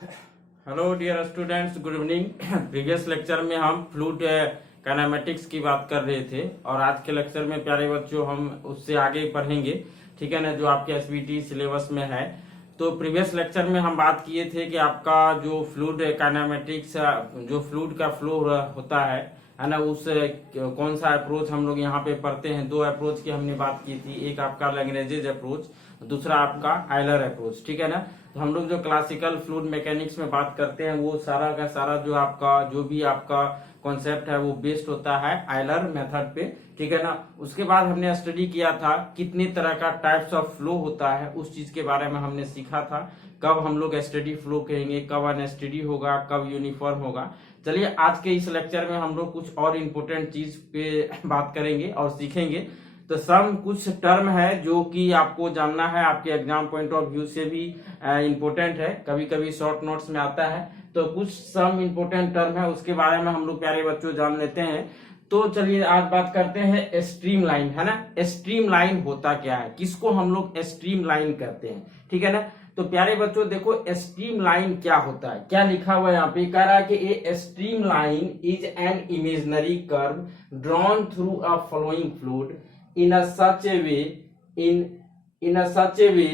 Hello dear students, good evening. Previous lecture में हम fluid kinematics की बात कर रहे थे और आज के लेक्चर में प्यारे बच्चों हम उससे आगे पढ़ेंगे, ठीक है ना, जो आपके एसबीटी सिलेबस में है। तो प्रीवियस लेक्चर में हम बात किए थे कि आपका जो फ्लूइड काइनेमेटिक्स, जो फ्लूइड का फ्लो होता है ना, उस कौन सा अप्रोच हम लोग यहाँ पे पढ़ते हैं। दो अप्रोच की हमने बात की थी, एक आपका लैग्रेंजेज अप्रोच, दूसरा आपका आयलर अप्रोच, ठीक है ना। तो हम लोग जो क्लासिकल फ्लूइड मैकेनिक्स में बात करते हैं वो सारा का सारा जो भी आपका कॉन्सेप्ट है वो बेस्ड होता है आयलर मेथड पे, ठीक है ना। उसके बाद हमने स्टडी किया था कितने तरह का टाइप्स ऑफ फ्लो होता है, उस चीज के बारे में हमने सीखा था। कब हम लोग स्टडी फ्लो कहेंगे, कब अनस्टडी होगा, कब यूनिफॉर्म होगा। चलिए आज के इस लेक्चर में हम लोग कुछ और इम्पोर्टेंट चीज पे बात करेंगे और सीखेंगे। तो सम कुछ टर्म है जो कि आपको जानना है, आपके एग्जाम पॉइंट ऑफ व्यू से भी इम्पोर्टेंट है, कभी कभी शॉर्ट नोट्स में आता है। तो कुछ सम इम्पोर्टेंट टर्म है, उसके बारे में हम लोग प्यारे बच्चों जान लेते हैं। तो चलिए आज बात करते हैं स्ट्रीम लाइन, है ना। स्ट्रीम लाइन होता क्या है, किसको हम लोग स्ट्रीम लाइन कहते हैं, ठीक है ना। तो प्यारे बच्चों देखो स्ट्रीम लाइन क्या होता है, क्या लिखा हुआ है यहाँ पे, कह रहा है कि a stream line is an imaginary curve drawn through a flowing fluid in a such a way in a such a way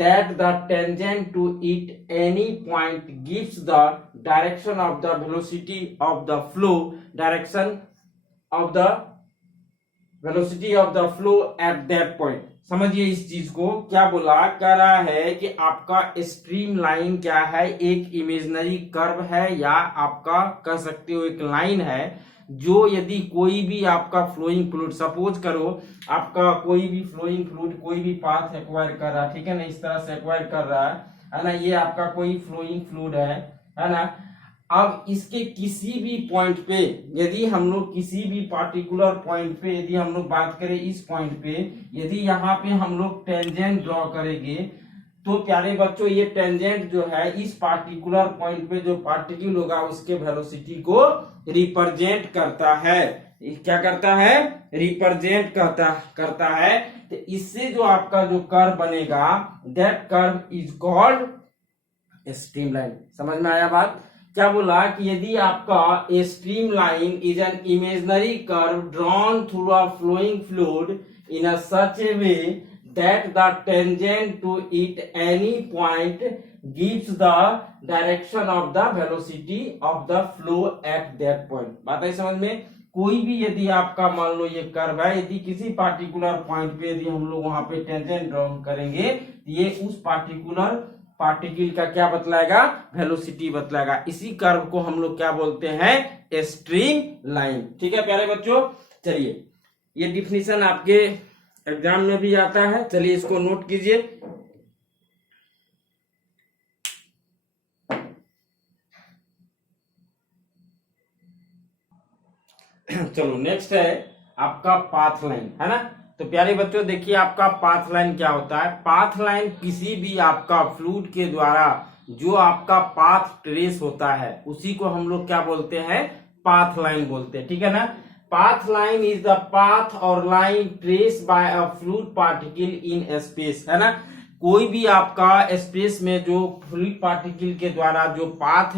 that the tangent to it any point gives the direction of the velocity of the flow at that point। समझिए इस चीज को, क्या बोला, कह रहा है कि आपका स्ट्रीम लाइन क्या है, एक इमेजिनरी कर्व है या आपका कह सकते हो एक लाइन है, जो यदि कोई भी आपका फ्लोइंग फ्लूइड, सपोज करो आपका कोई भी फ्लोइंग फ्लूइड कोई भी पाथ एक्वायर कर रहा है, ठीक है ना, इस तरह से एक्वायर कर रहा है ना, ये आपका कोई फ्लोइंग फ्लूइड है ना। अब इसके किसी भी पॉइंट पे, यदि हम लोग किसी भी पार्टिकुलर पॉइंट पे, यदि हम लोग बात करें इस पॉइंट पे, यदि यहाँ पे हम लोग टेंजेंट ड्रॉ करेंगे तो प्यारे बच्चों ये टेंजेंट जो है इस पार्टिकुलर पॉइंट पे जो पार्टिकल होगा उसके वेलोसिटी को रिप्रेजेंट करता है। क्या करता है, रिप्रेजेंट करता है। तो इससे जो आपका जो कर्व बनेगा, that curve is called stream line. समझ में आया बात, क्या बोला कि यदि आपका a stream line is an imaginary curve drawn through a flowing fluid in a such a way that the tangent to it any point gives the direction of the velocity of the flow at that point। बात है समझ में। कोई भी यदि आपका मान लो ये कर्व है, यदि किसी पार्टिकुलर पॉइंट पे यदि हम लोग वहां पे टेंजेंट ड्रॉ करेंगे, ये उस पार्टिकुलर पार्टिकल का क्या बतलाएगा, वेलोसिटी बतलाएगा। इसी कर्व को हम लोग क्या बोलते हैं, स्ट्रीम लाइन, ठीक है प्यारे बच्चों। चलिए ये डिफिनीशन आपके एग्जाम में भी आता है, चलिए इसको नोट कीजिए। चलो नेक्स्ट है आपका पाथ लाइन, है ना। तो प्यारे बच्चों देखिए आपका पाथ लाइन क्या होता है। पाथ लाइन किसी भी आपका फ्लूइड के द्वारा जो आपका पाथ ट्रेस होता है उसी को हम लोग क्या बोलते हैं, पाथ लाइन बोलते हैं, ठीक है ना। Path line is the path और line trace by a fluid particle in space, है ना। कोई भी आपका स्पेस में जो फ्लूइड पार्टिकल के द्वारा जो पाथ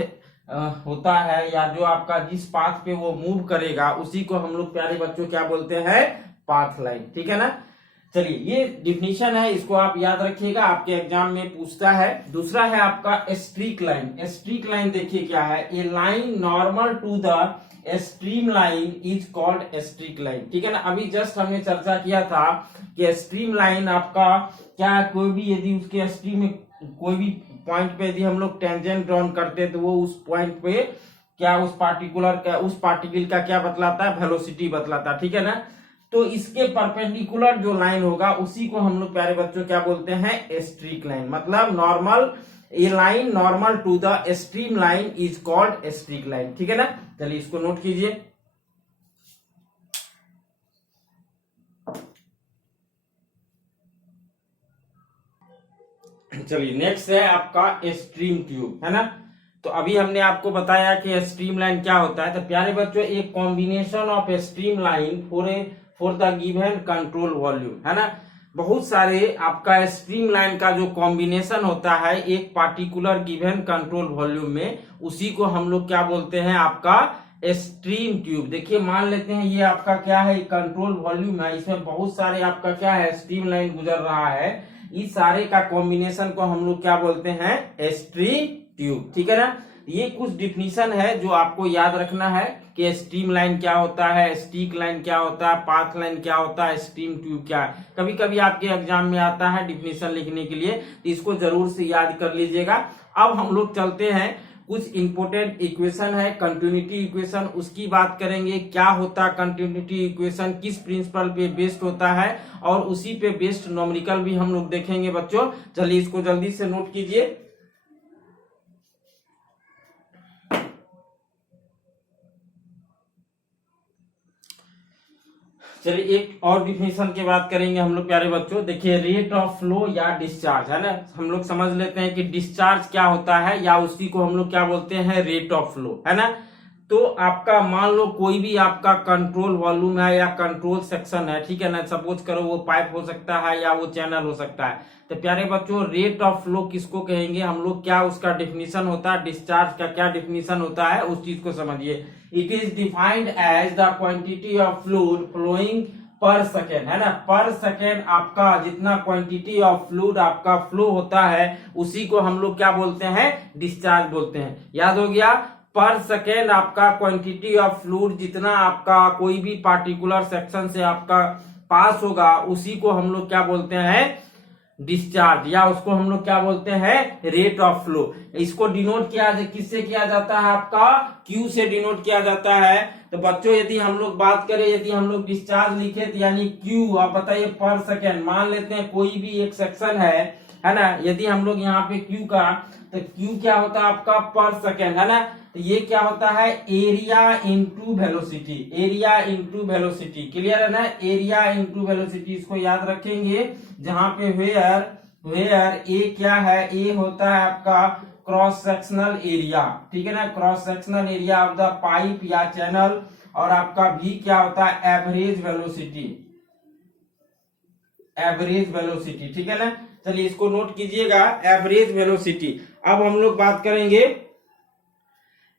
होता है या जो आपका जिस पाथ पे वो मूव करेगा उसी को हम लोग प्यारे बच्चों क्या बोलते हैं, पाथ लाइन, ठीक है ना। चलिए ये डिफिनीशन है, इसको आप याद रखिएगा, आपके एग्जाम में पूछता है। दूसरा है आपका स्ट्रीक लाइन। स्ट्रीक लाइन देखिए क्या है, a line normal to the stream line is called streak line, ठीक है ना। अभी जस्ट हमने चर्चा किया था कि स्ट्रीम लाइन आपका क्या, कोई भी यदि उसके स्ट्रीम में कोई भी पॉइंट पे यदि हम लोग टेंजेंट ड्रॉ करते तो वो उस पॉइंट पे क्या उस पार्टिकल का क्या बतलाता है, वेलोसिटी बतलाता है, ठीक है ना। तो इसके परपेंडिकुलर जो लाइन होगा उसी को हम लोग प्यारे बच्चों क्या बोलते हैं, स्ट्रीक लाइन। मतलब normal, a line normal to the stream line is called streak line, ठीक है ना। चलिए इसको नोट कीजिए। चलिए नेक्स्ट है आपका स्ट्रीम ट्यूब, है ना। तो अभी हमने आपको बताया कि स्ट्रीम लाइन क्या होता है। तो प्यारे बच्चों एक combination of stream line for the given control volume, है ना। बहुत सारे आपका स्ट्रीमलाइन का जो कॉम्बिनेशन होता है एक पार्टिकुलर गिवन कंट्रोल वॉल्यूम में, उसी को हम लोग क्या बोलते हैं, आपका स्ट्रीम ट्यूब। देखिए मान लेते हैं ये आपका क्या है, कंट्रोल वॉल्यूम है, इसमें बहुत सारे आपका क्या है, स्ट्रीमलाइन गुजर रहा है, इस सारे का कॉम्बिनेशन को हम लोग क्या बोलते हैं, स्ट्रीम ट्यूब। ठीक है ना। ये कुछ डिफिनीशन है जो आपको याद रखना है कि स्ट्रीम लाइन क्या होता है, स्टिक लाइन क्या होता है, पाथ लाइन क्या होता है, स्ट्रीम ट्यूब क्या है। कभी कभी आपके एग्जाम में आता है डिफिनीशन लिखने के लिए, तो इसको जरूर से याद कर लीजिएगा। अब हम लोग चलते हैं, कुछ इंपोर्टेंट इक्वेशन है, कंटिन्यूटी इक्वेशन, उसकी बात करेंगे। क्या होता है कंटिन्यूटी इक्वेशन, किस प्रिंसिपल पे बेस्ड होता है, और उसी पे बेस्ड न्यूमेरिकल भी हम लोग देखेंगे बच्चों। चलिए इसको जल्दी से नोट कीजिए। चलिए एक और डिफिनेशन की बात करेंगे हम लोग प्यारे बच्चों। देखिए रेट ऑफ फ्लो या डिस्चार्ज है ना, हम लोग समझ लेते हैं कि डिस्चार्ज क्या होता है, या उसी को हम लोग क्या बोलते हैं, रेट ऑफ फ्लो, है ना। तो आपका मान लो कोई भी आपका कंट्रोल वॉल्यूम है या कंट्रोल सेक्शन है, ठीक है ना, सपोज करो वो पाइप हो सकता है या वो चैनल हो सकता है। तो प्यारे बच्चों रेट ऑफ फ्लो किसको कहेंगे हम लोग, क्या उसका डिफिनीशन होता है, डिस्चार्ज का क्या डिफिनीशन होता है, उस चीज को समझिए। It is defined as the quantity of fluid flowing per second, है ना। पर सेकेंड आपका जितना क्वांटिटी ऑफ फ्लूइड आपका फ्लो होता है, उसी को हम लोग क्या बोलते हैं, डिस्चार्ज बोलते हैं। याद हो गया, पर सेकेंड आपका क्वांटिटी ऑफ फ्लूइड जितना आपका कोई भी पार्टिकुलर सेक्शन से आपका पास होगा, उसी को हम लोग क्या बोलते हैं, डिस्चार्ज, या उसको हम लोग क्या बोलते हैं, रेट ऑफ फ्लो। इसको डिनोट किया किससे किया जाता है, आपका क्यू से डिनोट किया जाता है। तो बच्चों यदि हम लोग बात करें, यदि हम लोग डिस्चार्ज लिखे तो यानी क्यू, आप बताइए पर सेकेंड, मान लेते हैं कोई भी एक सेक्शन है ना, यदि हम लोग यहाँ पे क्यू का, तो क्यू क्या होता है आपका पर सेकेंड, है ना। तो ये क्या होता है, area into velocity, area into velocity, clear है ना, एरिया इंटू वेलोसिटी, इसको याद रखेंगे। जहां पे वेयर ए क्या है, ए होता है आपका क्रॉस सेक्शनल एरिया, ठीक है ना, cross sectional area of the pipe या चैनल, और आपका भी क्या होता है, एवरेज वेलोसिटी, एवरेज वेलोसिटी, ठीक है ना। चलिए इसको नोट कीजिएगा, एवरेज वेलोसिटी। अब हम लोग बात करेंगे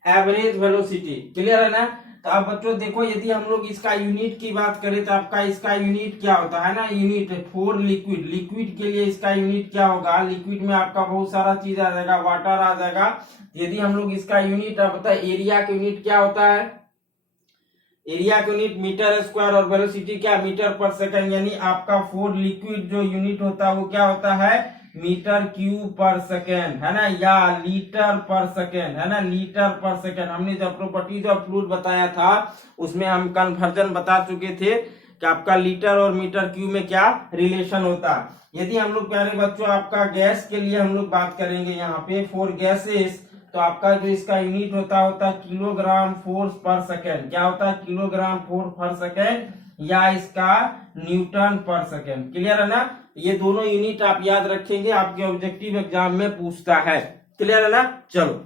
एवरेज वेलोसिटी, क्लियर है ना। तो अब बच्चों देखो, यदि हम लोग इसका यूनिट की बात करें तो आपका इसका यूनिट क्या होता है ना, यूनिट फॉर लिक्विड, लिक्विड के लिए इसका यूनिट क्या होगा, लिक्विड में आपका बहुत सारा चीज आ जाएगा, वाटर आ जाएगा। यदि हम लोग इसका यूनिट, अब पता है एरिया का यूनिट क्या होता है, एरिया का यूनिट मीटर स्क्वायर, और वेलोसिटी क्या, मीटर पर सेकंड, यानी आपका फॉर लिक्विड जो यूनिट होता है वो क्या होता है, मीटर क्यूब पर सेकेंड, है ना, या लीटर पर सेकेंड, है ना, लीटर पर सेकेंड। हमने जब प्रॉपर्टीज ऑफ फ्लूइड बताया था उसमें हम कन्वर्जन बता चुके थे कि आपका लीटर और मीटर क्यूब में क्या रिलेशन होता है। यदि हम लोग प्यारे बच्चों आपका गैस के लिए हम लोग बात करेंगे यहाँ पे फॉर गैसेस, तो आपका जो इसका यूनिट होता है किलोग्राम फोर्स पर सेकेंड, क्या होता है, किलोग्राम फोर्स पर सेकेंड, या इसका न्यूटन पर सेकेंड, क्लियर है ना। ये दोनों यूनिट आप याद रखेंगे, आपके ऑब्जेक्टिव एग्जाम में पूछता है, क्लियर है ना। चलो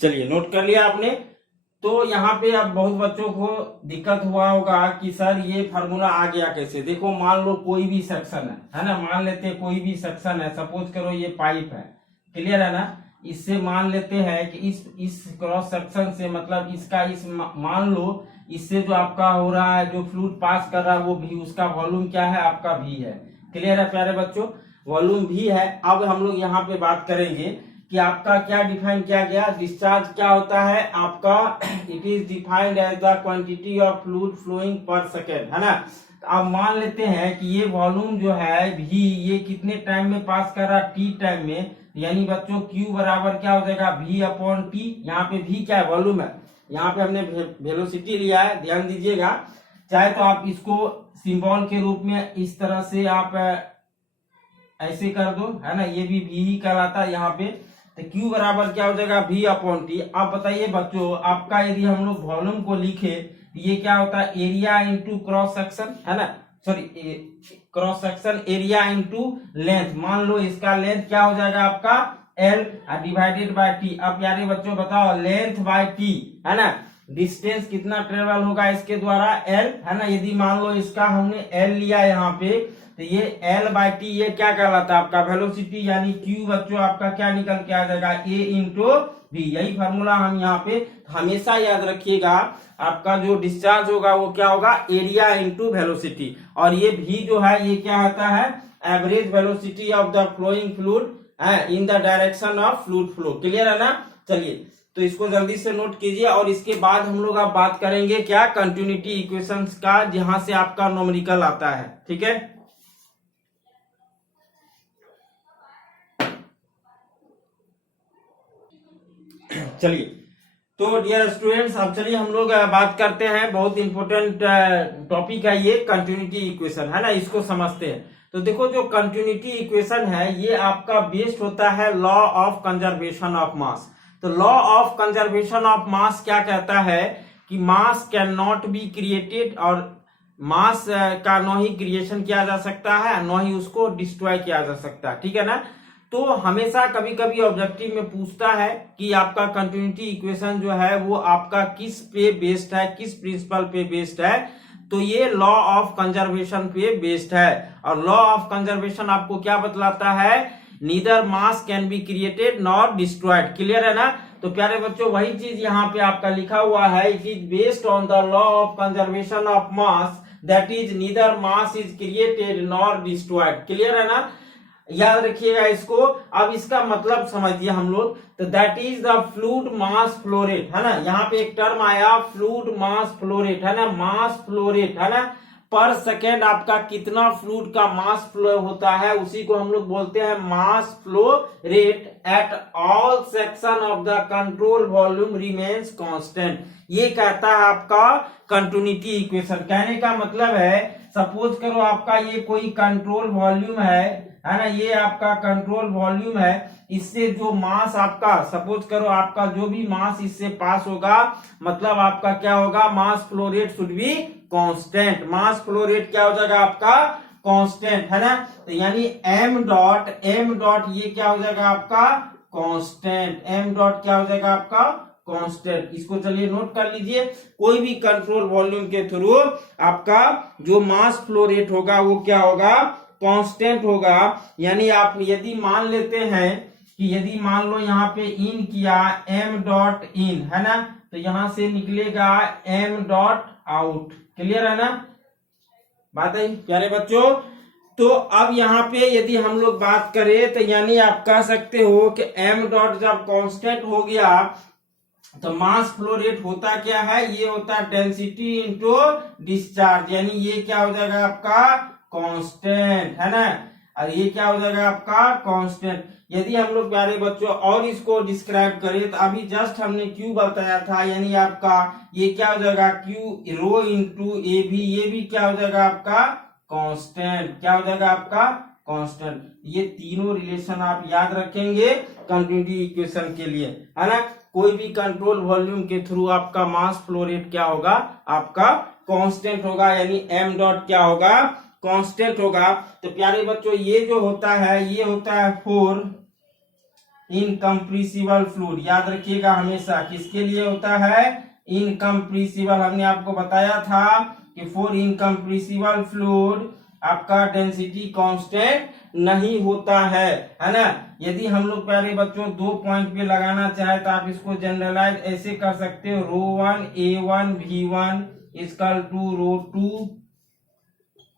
चलिए नोट कर लिया आपने। तो यहाँ पे अब बहुत बच्चों को दिक्कत हुआ होगा कि सर ये फार्मूला आ गया कैसे। देखो मान लो कोई भी सेक्शन है ना, मान लेते हैं कोई भी सेक्शन है, सपोज करो ये पाइप है, क्लियर है ना। इससे मान लेते हैं कि इस क्रॉस सेक्शन से, मतलब इसका इस मान लो इससे जो आपका हो रहा है, जो फ्लूइड पास कर रहा है वो भी, उसका वॉल्यूम क्या है, आपका भी है, क्लियर है प्यारे बच्चों, वॉल्यूम भी है। अब हम लोग यहाँ पे बात करेंगे कि आपका क्या डिफाइन किया गया, डिस्चार्ज क्या होता है आपका, it is defined as the quantity of fluid flowing per second, है ना। अब मान लेते हैं कि ये वॉल्यूम जो है भी, ये कितने टाइम में पास कर रहा है, टी टाइम में, यानी बच्चों क्यू बराबर क्या हो जाएगा, भी अपॉन टी। यहाँ पे भी क्या है, वॉल्यूम है, यहाँ पे हमने वेलोसिटी लिया है, ध्यान दीजिएगा। चाहे तो आप इसको सिंबल के रूप में इस तरह से आप ऐसे कर दो, है ना, ये भी ही कहलाता है यहाँ पे। तो Q बराबर क्या हो जाएगा, V अपॉन टी। अब बताइए बच्चों, आपका यदि हम लोग वॉल्यूम को लिखे, ये क्या होता है, एरिया इंटू क्रॉस सेक्शन, है ना, sorry cross section area into length. मान लो इसका लेंथ क्या हो जाएगा आपका एल डिवाइडेड बाय टी। अब प्यारे बच्चों बताओ लेंथ बाय टी, है ना, डिस्टेंस कितना ट्रेवल होगा इसके द्वारा एल, है ना। यदि मान लो इसका हमने एल लिया यहाँ पे, तो ये एल बाय टी ये क्या कहलाता है आपका वेलोसिटी, यानी क्यू बच्चों आपका क्या निकल के आ जाएगा ए इंटू वी। यही फार्मूला हम यहाँ पे हमेशा याद रखिएगा, आपका जो डिस्चार्ज होगा वो क्या होगा एरिया इंटू वेलोसिटी, और ये भी जो है ये क्या होता है average velocity of the flowing fluid in the direction of fluid flow. Clear है ना। चलिए तो इसको जल्दी से नोट कीजिए, और इसके बाद हम लोग अब बात करेंगे क्या कंटिन्यूटी इक्वेशंस का, जहां से आपका न्यूमेरिकल आता है। ठीक है, चलिए तो डियर स्टूडेंट्स अब चलिए हम लोग बात करते हैं, बहुत इंपॉर्टेंट टॉपिक है ये कंटिन्यूटी इक्वेशन, है ना, इसको समझते हैं। तो देखो जो कंटिन्यूटी इक्वेशन है ये आपका बेस्ड होता है law of conservation of mass. तो law of conservation of mass क्या कहता है कि mass can not be created, और मास का न ही क्रिएशन किया जा सकता है न ही उसको डिस्ट्रॉय किया जा सकता है। ठीक है ना। तो हमेशा कभी कभी ऑब्जेक्टिव में पूछता है कि आपका कंटिन्यूटी इक्वेशन जो है वो आपका किस पे बेस्ड है, किस प्रिंसिपल पे बेस्ड है। तो ये लॉ ऑफ कंजर्वेशन पे बेस्ड है, और लॉ ऑफ कंजर्वेशन आपको क्या बतलाता है, neither mass can be created nor destroyed. Clear है ना। तो प्यारे बच्चों वही चीज यहाँ पे आपका लिखा हुआ है, it is based on the law of conservation of mass that is neither mass is created nor destroyed. Clear है ना, याद रखिएगा इसको। अब इसका मतलब समझिए हम लोग, तो that is the fluid mass flow rate, है ना। यहाँ पे एक टर्म आया फ्लूइड मास फ्लो रेट, है ना, मास फ्लो रेट, है ना, पर सेकेंड आपका कितना फ्लूइड का मास फ्लो होता है उसी को हम लोग बोलते हैं मास flow rate at all section of the control volume remains constant. ये कहता है आपका कंटिन्यूटी इक्वेशन। कहने का मतलब है सपोज करो आपका ये कोई कंट्रोल वॉल्यूम है ना, ये आपका कंट्रोल वॉल्यूम है, इससे जो मास आपका सपोज करो आपका जो भी मास इससे पास होगा, मतलब आपका क्या होगा मास flow rate should be constant. Mass flow rate क्या हो जाएगा आपका कांस्टेंट, है ना। तो यानी एम डॉट ये क्या हो जाएगा आपका कांस्टेंट, एम डॉट क्या हो जाएगा आपका कांस्टेंट। इसको चलिए नोट कर लीजिए, कोई भी कंट्रोल वॉल्यूम के थ्रू आपका जो मास फ्लो रेट होगा वो क्या होगा कांस्टेंट होगा। यानी आप यदि मान लेते हैं कि यदि मान लो यहाँ पे इन किया एम डॉट इन, है ना, तो यहां से निकलेगा एम डॉट आउट। क्लियर है ना बात है प्यारे बच्चों। तो अब यहाँ पे यदि हम लोग बात करें तो यानी आप कह सकते हो कि एम डॉट जब कांस्टेंट हो गया तो मास फ्लो रेट होता क्या है, ये होता है डेंसिटी इंटू डिस्चार्ज, यानी ये क्या हो जाएगा आपका कांस्टेंट, है ना, और ये क्या हो जाएगा आपका कांस्टेंट। यदि हम लोग प्यारे बच्चों और इसको डिस्क्राइब करें तो अभी जस्ट हमने क्यू बताया था, यानी आपका ये क्या हो जाएगा Q rho into A B, ये भी क्या हो जाएगा आपका कांस्टेंट, क्या हो जाएगा आपका कांस्टेंट। ये तीनों रिलेशन आप याद रखेंगे कंटिन्यूटी इक्वेशन के लिए, है ना। कोई भी कंट्रोल वॉल्यूम के थ्रू आपका मास फ्लो रेट क्या होगा आपका कांस्टेंट होगा, यानी एम डॉट क्या होगा कांस्टेंट होगा। तो प्यारे बच्चों ये जो होता है ये होता है फॉर इनकम्प्रेसिबल फ्लूइड। याद रखिएगा हमेशा किसके लिए होता है इनकम्प्रेसिबल। हमने आपको बताया था कि फॉर इनकम्प्रेसिबल फ्लूइड आपका डेंसिटी कांस्टेंट नहीं होता है ना। यदि हम लोग प्यारे बच्चों 2 पॉइंट पे लगाना चाहे तो आप इसको जनरलाइज ऐसे कर सकते हो, rho A1 V1 equal to rho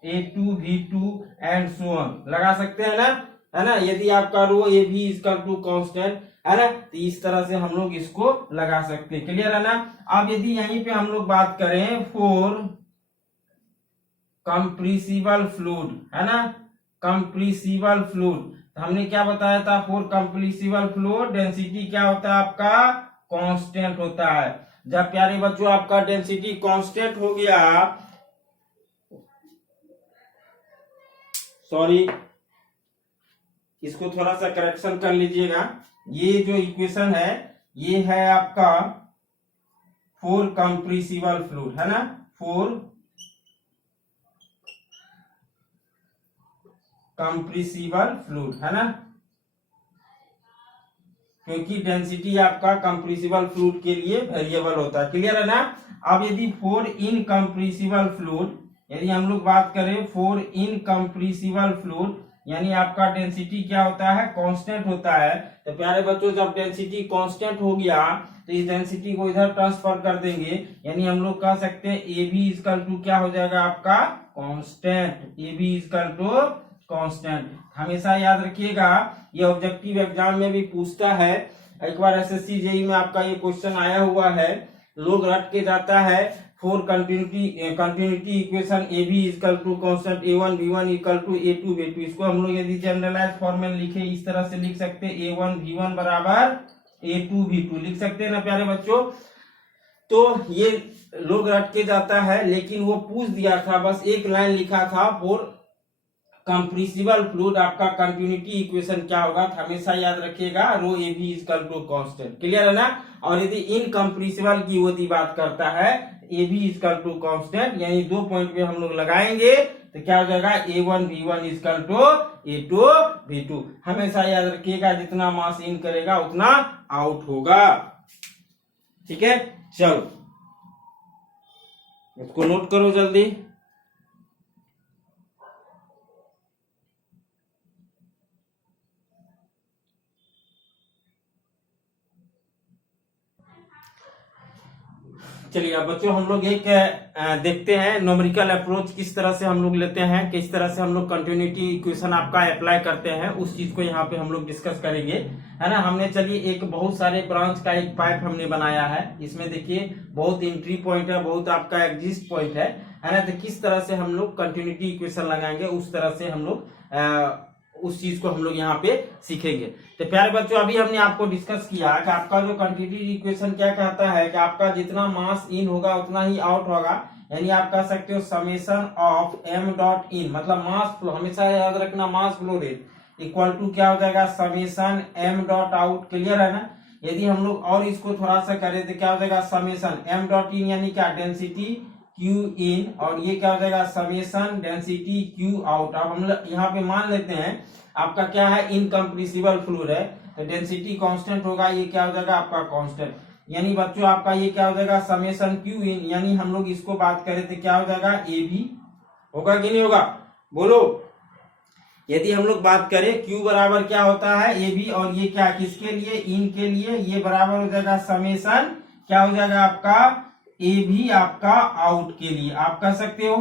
A2 V2 and so on लगा सकते हैं ना, है ना। यदि आपका रो ए भी इक्वल टू कांस्टेंट है ना, तो इस तरह से हम लोग इसको लगा सकते हैं। क्लियर है ना। अब यदि यहीं पे हम लोग बात करें फॉर कंप्रेसिबल फ्लूइड, है ना, कंप्रेसिबल फ्लूइड, तो हमने क्या बताया था फॉर कंप्रेसिबल फ्लूइड डेंसिटी क्या होता है आपका कांस्टेंट होता है। जब प्यारे बच्चों आपका डेंसिटी कांस्टेंट हो गया, सॉरी इसको थोड़ा सा करेक्शन कर लीजिएगा, ये जो इक्वेशन है ये है आपका फॉर कंप्रेसिबल फ्लूइड, है ना, फॉर कंप्रेसिबल फ्लूइड, है ना, क्योंकि डेंसिटी आपका कंप्रेसिबल फ्लूइड के लिए वेरिएबल होता है। क्लियर है ना। अब यदि फॉर इनकंप्रेसिबल फ्लूइड, यदि हम लोग बात करें फॉर इनकंप्रेसिबल फ्लूइड, यानी आपका डेंसिटी क्या होता है, कांस्टेंट होता है। तो प्यारे बच्चों जब डेंसिटी कांस्टेंट हो गया तो इस डेंसिटी को इधर ट्रांसफर कर देंगे, यानी हम लोग कह सकते हैं ए बी इक्वल टू क्या हो जाएगा आपका constant, A B equal to constant. हमेशा याद रखिएगा ये ऑब्जेक्टिव एग्जाम में भी पूछता है, एक बार एसएससी जेई में आपका ये क्वेश्चन आया हुआ है, लोग रट के जाता है for continuity equation A B equal to constant A1 B1 equal to A2 B2। इसको हम लोग यदि जनरलाइज फॉर्म में लिखे इस तरह से लिख सकते हैं A1 B1 बराबर A2 B2 लिख सकते हैं ना प्यारे बच्चों। तो ये लोग रट के जाता है, लेकिन वो पूछ दिया था, बस एक लाइन लिखा था फॉर कंप्रेसिबल फ्लूइड आपका कंटिन्यूटी इक्वेशन क्या होगा, हमेशा याद रखिएगा rho A B equal to constant. Clear है ना। और यदि इनकंप्रेसिबल की वो बात करता है A B equal to constant, यानी 2 पॉइंट पे हम लोग लगाएंगे तो क्या हो जाएगा A1 B1 equal to A2 B2। हमेशा याद रखिएगा जितना मास इन करेगा उतना आउट होगा। ठीक है, चलो इसको नोट करो जल्दी। चलिए अब बच्चों हम लोग एक देखते हैं न्यूमेरिकल अप्रोच किस तरह से हम लोग लेते हैं, किस तरह से हम लोग कंटिन्यूटी इक्वेशन आपका अप्लाई करते हैं, उस चीज को यहाँ पे हम लोग डिस्कस करेंगे, है ना। हमने चलिए एक बहुत सारे ब्रांच का एक पाइप हमने बनाया है, इसमें देखिए बहुत एंट्री पॉइंट है, बहुत आपका एग्जिस्ट पॉइंट है ना। तो किस तरह से हम लोग कंटिन्यूटी इक्वेशन लगाएंगे उस तरह से हम लोग उस चीज को हम लोग यहाँ पे सीखेंगे। तो प्यारे बच्चों अभी हमने आपको डिस्कस किया कि आपका जो कंटिन्यूटी इक्वेशन क्या कहता है कि आपका जितना मास इन होगा उतना ही आउट होगा, यानी आप कह सकते हो summation of m dot in, मतलब मास फ्लो, हमेशा याद रखना mass flow rate equal to क्या हो जाएगा summation m dot out. Clear है ना। यदि हम लोग और इसको थोड़ा सा करें तो क्या हो जाएगा समेशन m डॉट इन, यानी क्या डेंसिटी Q इन, और ये क्या हो जाएगा समेशन डेंसिटी Q आउट। अब हम लोग यहाँ पे मान लेते हैं आपका क्या है इनकंप्रेसिबल फ्लूइड है, तो डेंसिटी कांस्टेंट होगा, ये क्या हो जाएगा आपका कांस्टेंट, यानी बच्चों आपका ये क्या हो जाएगा समेशन Q इन, यानी हम लोग इसको बात करें तो क्या हो जाएगा ए बी होगा कि नहीं होगा, बोलो। यदि हम लोग बात करें Q बराबर क्या होता है ए बी, और ये क्या किसके लिए इन के लिए, ये बराबर हो जाएगा समेशन क्या हो जाएगा आपका ए भी आपका आउट के लिए, आप कह सकते हो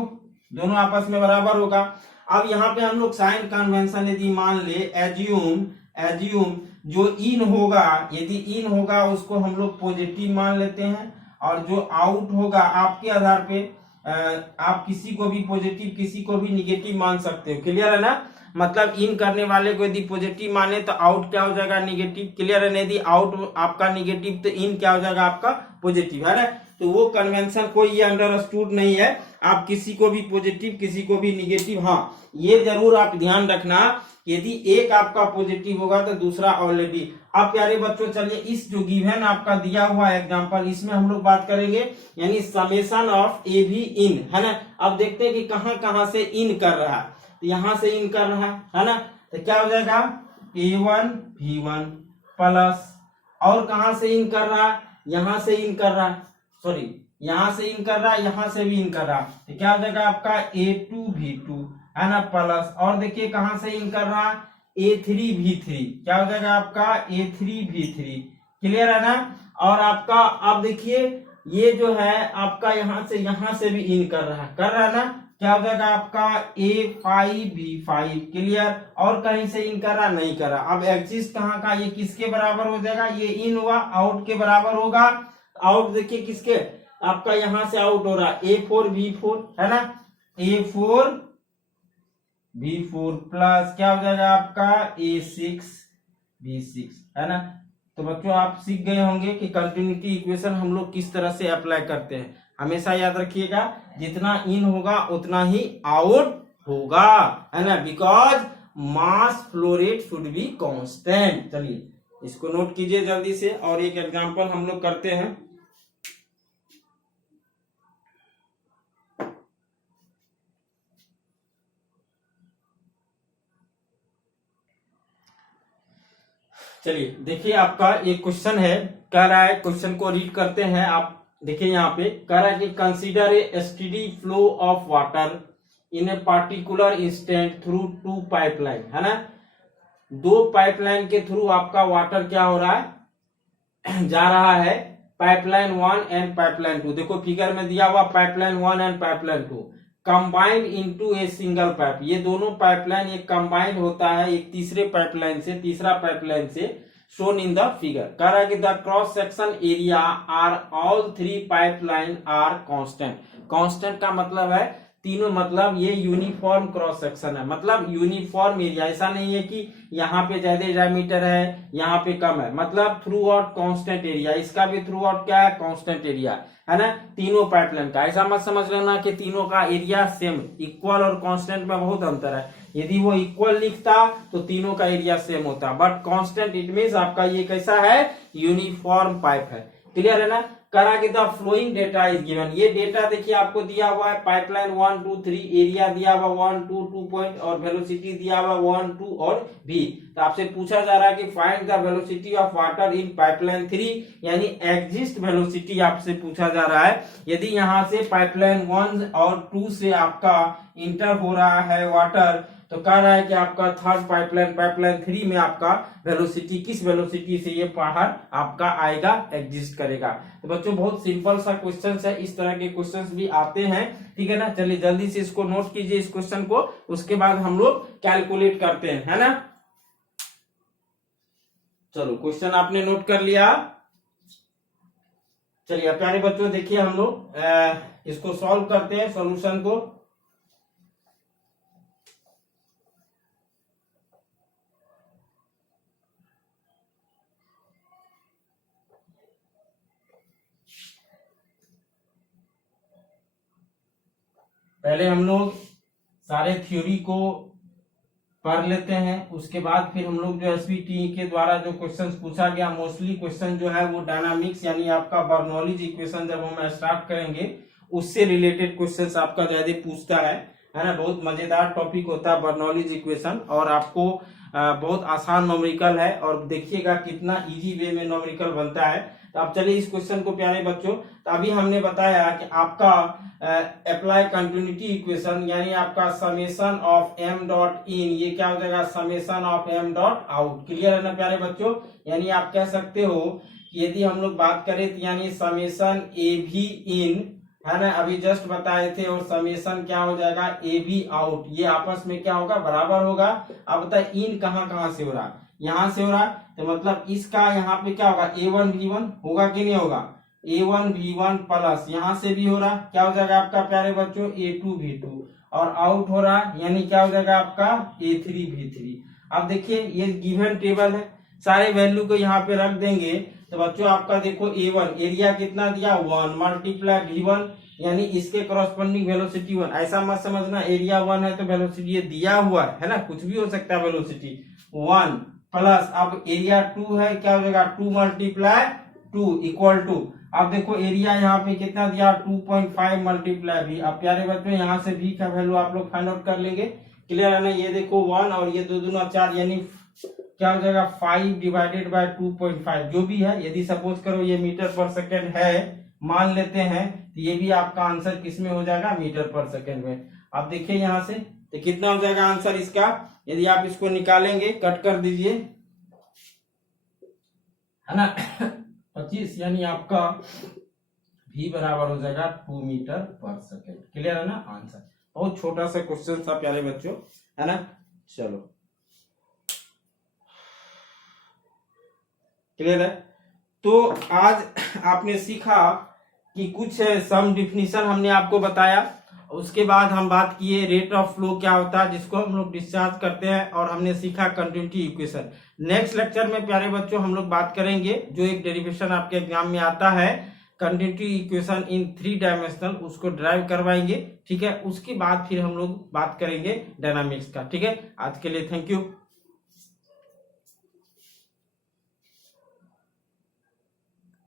दोनों आपस में बराबर होगा। अब यहाँ पे हम लोग साइन कन्वेंशन यदि मान ले एज्यूम जो इन होगा, यदि इन होगा उसको हम लोग पॉजिटिव मान लेते हैं, और जो आउट होगा आपके आधार पे आप किसी को भी पॉजिटिव किसी को भी निगेटिव मान सकते हो। क्लियर है ना। मतलब इन करने वाले को यदि पॉजिटिव माने तो आउट क्या हो जाएगा निगेटिव। क्लियर है ना। यदि आउट आपका निगेटिव तो इन क्या हो जाएगा आपका पॉजिटिव, है ना। तो वो कन्वेंशन कोई ये अंडरस्टूड नहीं है, आप किसी को भी पॉजिटिव किसी को भी निगेटिव। हाँ ये जरूर आप ध्यान रखना यदि एक आपका पॉजिटिव होगा तो दूसरा ऑलरेडी। अब प्यारे बच्चों चलिए इस जो गिवन आपका दिया हुआ एग्जांपल इसमें हम लोग बात करेंगे, यानी समेशन ऑफ ए भी इन, है ना। अब देखते हैं कि कहां कहां से इन कर रहा है, तो यहां से इन कर रहा है ना। तो क्या हो जाएगा A1 V1 प्लस, और कहां से इन कर रहा है यहां से इन कर रहा है, सॉरी यहां से इन कर रहा है यहां से भी इन कर रहा है, तो क्या हो जाएगा आपका A2 V2, है ना, प्लस, और देखिए कहां से इन कर रहा है A3 V3, क्या हो जाएगा आपका A3 V3। क्लियर है ना। और आपका अब देखिए ये जो है आपका यहां से भी इन कर रहा है ना, क्या हो जाएगा आपका A5 B5। क्लियर। और कहीं से इन कर रहा नहीं कर रहा। अब एक्सिस कहाँ का, ये किसके बराबर हो जाएगा, ये इन हुआ आउट के बराबर होगा। आउट देखिए किसके, आपका यहां से आउट हो रहा A4 B4, है ना, A4 B4 प्लस क्या हो जाएगा आपका A6 B6, है ना। तो बच्चों आप सीख गए होंगे कि कंटिन्यूटी इक्वेशन हम लोग किस तरह से अप्लाई करते हैं। हमेशा याद रखिएगा जितना इन होगा उतना ही आउट होगा, है ना, because mass flow rate should be constant. चलिए इसको नोट कीजिए जल्दी से, और एक एग्जांपल हम लोग करते हैं। चलिए देखिए, आपका एक क्वेश्चन है, कह रहा है, क्वेश्चन को रीड करते हैं। आप देखिए यहाँ पे कह रहा है कि consider a steady flow of water in a particular instant through two pipeline, है ना। दो पाइपलाइन के थ्रू आपका वाटर क्या हो रहा है, जा रहा है, पाइपलाइन 1 एंड पाइपलाइन 2। देखो फिगर में दिया हुआ pipeline 1 and pipeline 2 combined into a single pipe. ये दोनों पाइपलाइन एक कंबाइंड होता है एक तीसरे पाइपलाइन से, तीसरा पाइपलाइन से, shown in the figure। कह रहा है कि the cross section area are all three pipeline are constant। constant का मतलब है तीनों, मतलब ये यूनिफॉर्म क्रॉस सेक्शन है, मतलब यूनिफॉर्म एरिया। ऐसा नहीं है कि यहाँ पे ज्यादा डायमीटर है, यहाँ पे कम है, मतलब थ्रू आउट कॉन्स्टेंट एरिया। इसका भी थ्रू आउट क्या है, कॉन्स्टेंट एरिया है ना, तीनों पाइपलाइन का। ऐसा मत समझ लेना कि तीनों का एरिया सेम, इक्वल और कांस्टेंट में बहुत अंतर है। यदि वो इक्वल लिखता तो तीनों का एरिया सेम होता, बट कांस्टेंट इट मींस आपका ये कैसा है, यूनिफॉर्म पाइप है। क्लियर है ना। करा कि the flowing data is given. ये डेटा देखिए आपको दिया हुआ है, पाइपलाइन 1 2 3, एरिया दिया हुआ 1 2 2 पॉइंट और वेलोसिटी दिया हुआ 1 2 और v। तो आपसे पूछा जा रहा है कि find the velocity of water in pipeline 3, यानी एग्जिस्ट वेलोसिटी आपसे पूछा जा रहा है। यदि यहां से पाइपलाइन 1 और 2 से आपका इंटर हो रहा है वाटर, तो कह रहा है कि आपका थर्ड पाइपलाइन, पाइपलाइन 3 में आपका वेलोसिटी किस वेलोसिटी से ये बाहर आपका आएगा, एग्जिस्ट करेगा। तो बच्चों बहुत सिंपल सा क्वेश्चन है, इस तरह के क्वेश्चंस भी आते हैं, ठीक है ना। चलिए जल्दी से इसको नोट कीजिए इस क्वेश्चन को, उसके बाद हम लोग कैलकुलेट करते हैं, है ना। चलो क्वेश्चन आपने नोट कर लिया। चलिए प्यारे बच्चों देखिए हम लोग इसको सॉल्व करते हैं, सॉल्यूशन को। पहले हम लोग सारे थ्योरी को पढ़ लेते हैं, उसके बाद फिर हम लोग जो एसवीटी के द्वारा जो क्वेश्चंस पूछा गया, मोस्टली क्वेश्चन जो है वो डायनामिक्स यानी आपका बर्नौलीज इक्वेशन जब हम स्टार्ट करेंगे उससे रिलेटेड क्वेश्चंस आपका ज्यादा पूछता है ना। बहुत मजेदार टॉपिक होता है बर्नौलीज इक्वेशन, और आपको बहुत आसान न्यूमेरिकल है, और देखिएगा कितना इजी वे में न्यूमेरिकल बनता है। तो अब चलिए इस क्वेश्चन को प्यारे बच्चों, तो अभी हमने बताया कि आपका अप्लाई कंटिन्यूटी इक्वेशन यानी आपका summation of M dot in, ये क्या हो जाएगा, summation of M dot out. Clear है ना प्यारे बच्चों। यानी आप कह सकते हो कि यदि हम लोग बात करें तो यानी समेशन ए भी इन, है ना, अभी जस्ट बताए थे, और समेशन क्या हो जाएगा, ए बी आउट, ये आपस में क्या होगा, बराबर होगा। अब बताए इन कहां से हो रहा, यहां से हो रहा, तो मतलब इसका यहाँ पे क्या होगा, A1 V1 होगा कि नहीं होगा, A1 V1 प्लस यहाँ से भी हो रहा, क्या हो जाएगा आपका प्यारे बच्चों, A2 V2, और आउट हो रहा यानी क्या हो जाएगा आपका A3 V3। अब देखिए ये गिवन टेबल है, सारे वैल्यू को यहाँ पे रख देंगे, तो बच्चों आपका देखो A1 एरिया कितना दिया 1 मल्टीप्लाई V1 यानी इसके करस्पॉन्डिंग वेलोसिटी 1। ऐसा मत समझना एरिया 1 है तो वेलोसिटी ये दिया हुआ है ना, कुछ भी हो सकता है वेलोसिटी 1 प्लस, अब एरिया 2 है, क्या हो जाएगा 2 मल्टीप्लाई 2 इक्वल टू, अब देखो एरिया यहाँ पे कितना दिया 2.5 मल्टीप्लाई भी। अब प्यारे बच्चों यहाँ से भी का वैल्यू आप लोग फाइंड आउट कर लेंगे। क्लियर है ना। ये देखो 1 और ये 2 दूना 4 यानी क्या हो जाएगा 5 डिवाइडेड बाय 2.5 जो भी है। यदि सपोज करो ये मीटर पर सेकेंड है मान लेते हैं, तो ये भी आपका आंसर किस में हो जाएगा, मीटर पर सेकेंड में। अब देखिए यहाँ से तो कितना हो जाएगा आंसर इसका, यदि आप इसको निकालेंगे, कट कर दीजिए, है ना 25 यानी आपका v बराबर हो जाएगा 2 मीटर पर सेकेंड। क्लियर है ना आंसर। बहुत छोटा सा क्वेश्चन था प्यारे बच्चों, है ना। चलो क्लियर है। तो आज आपने सीखा कि कुछ सम डिफिनीशन हमने आपको बताया, उसके बाद हम बात किए रेट ऑफ फ्लो क्या होता है जिसको हम लोग डिस्चार्ज करते हैं, और हमने सीखा कंटिन्यूटी इक्वेशन। नेक्स्ट लेक्चर में प्यारे बच्चों हम लोग बात करेंगे जो एक डेरिवेशन आपके एग्जाम में आता है, कंटिन्यूटी इक्वेशन इन 3 डायमेंशनल, उसको ड्राइव करवाएंगे। ठीक है, उसके बाद फिर हम लोग बात करेंगे डायनामिक्स का। ठीक है, आज के लिए थैंक यू।